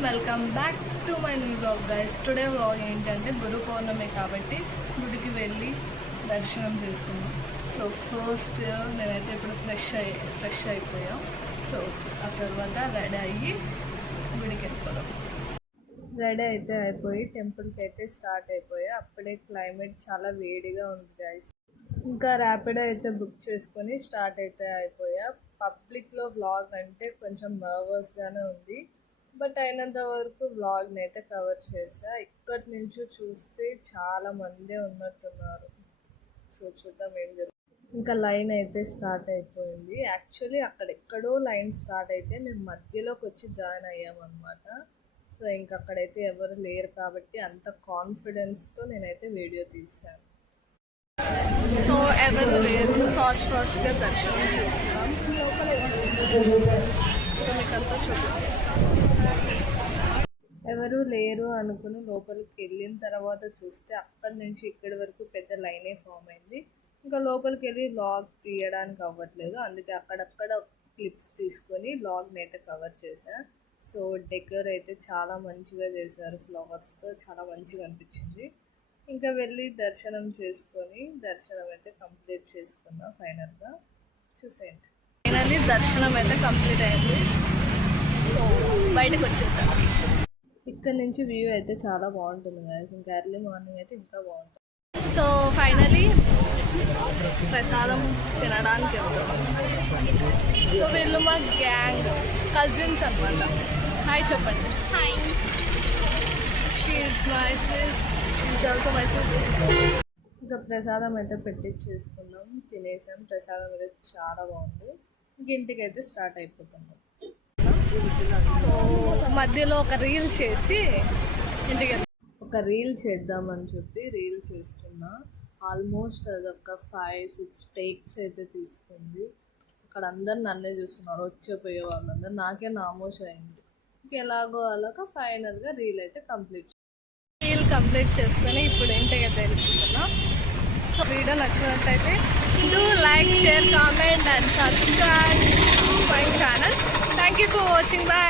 Welcome back to my new blog guys. Today vlog ఏంటంటే గురు పౌర్ణమి కాబట్టి గుడికి వెళ్ళి దర్శనం చేసుకున్నాం. సో ఫస్ట్ నేనైతే ఇప్పుడు ఫ్రెష్ అయిపోయాం. సో ఆ తర్వాత రెడీ అయ్యి గుడికి వెళ్ళిపోదాం. రెడీ అయితే అయిపోయి టెంపుల్కి అయితే స్టార్ట్ అయిపోయా. అప్పుడే క్లైమేట్ చాలా వేడిగా ఉంది గైస్. ఇంకా ర్యాపిడో అయితే బుక్ చేసుకొని స్టార్ట్ అయితే అయిపోయా. పబ్లిక్లో వ్లాగ్ అంటే కొంచెం నర్వస్గానే ఉంది, బట్ అయినంత వరకు వ్లాగ్ని అయితే కవర్ చేసా. ఇక్కడి నుంచి చూస్తే చాలా మందే ఉన్నట్టున్నారు. సో చూద్దాం ఏం జరుగుతుంది. ఇంకా లైన్ అయితే స్టార్ట్ అయిపోయింది. యాక్చువల్లీ అక్కడెక్కడో లైన్ స్టార్ట్ అయితే మేము మధ్యలోకి వచ్చి జాయిన్ అయ్యామన్నమాట. సో ఇంకా అక్కడైతే ఎవరు లేరు కాబట్టి అంత కాన్ఫిడెన్స్తో నేనైతే వీడియో తీశాను. సో ఎవరు లేరు, ఫాస్ట్గా దర్శనం చేసుకున్నాం. సో మీకు అంతా చూపిస్తాం. ఎవరు లేరు అనుకుని లోపలికి వెళ్ళిన తర్వాత చూస్తే అక్కడి నుంచి ఇక్కడి వరకు పెద్ద లైనే ఫామ్ అయింది. ఇంకా లోపలికి వెళ్ళి వ్లాగ్ తీయడానికి అవ్వట్లేదు, అందుకే అక్కడక్కడ క్లిప్స్ తీసుకొని వ్లాగ్ని అయితే కవర్ చేశా. సో డెకర్ అయితే చాలా మంచిగా చేశారు, ఫ్లవర్స్తో చాలా మంచిగా అనిపించింది. ఇంకా వెళ్ళి దర్శనం చేసుకొని దర్శనం అయితే కంప్లీట్ చేసుకున్నా. ఫైనల్గా చూసేయండి. ఫైనల్లీ దర్శనం అయితే కంప్లీట్ అయింది. సో బయటకు వచ్చేసాను. ఇక్కడ నుంచి వ్యూ అయితే చాలా బాగుంటుంది గాయస్. ఇంకా ఎర్లీ మార్నింగ్ అయితే ఇంకా బాగుంటుంది. సో ఫైనలీ ప్రసాదం తినడానికి వెళ్తాం. సో వీళ్ళు మా గ్యాంగ్ కజిన్స్ అనమాట. హాయ్ చెప్పండి. హాయ్. ఇంకా ప్రసాదం అయితే పెట్టించేసుకున్నాం, తినేసాం. ప్రసాదం అయితే చాలా బాగుంది. ఇంక ఇంటికి అయితే స్టార్ట్ అయిపోతున్నాం. సో మధ్యలో ఒక రీల్ చేసి ఇంటికి ఒక రీల్ చేద్దామని చెప్పి రీల్ చేస్తున్నా. ఆల్మోస్ట్ అదొక 5-6 టేక్స్ అయితే తీసుకుంది. అక్కడ అందరు నన్నే చూస్తున్నారు, వచ్చేపోయే వాళ్ళందరూ. నాకే నామోష అయింది. ఎలాగో అలాగా ఫైనల్గా రీల్ అయితే కంప్లీట్ చేసుకొని ఇప్పుడు ఇంటికి అయితే వెళ్ళిపోతున్నా. సో వీడియో నచ్చినట్టయితే do like, share, comment and subscribe my channel. Thank you for watching. Bye.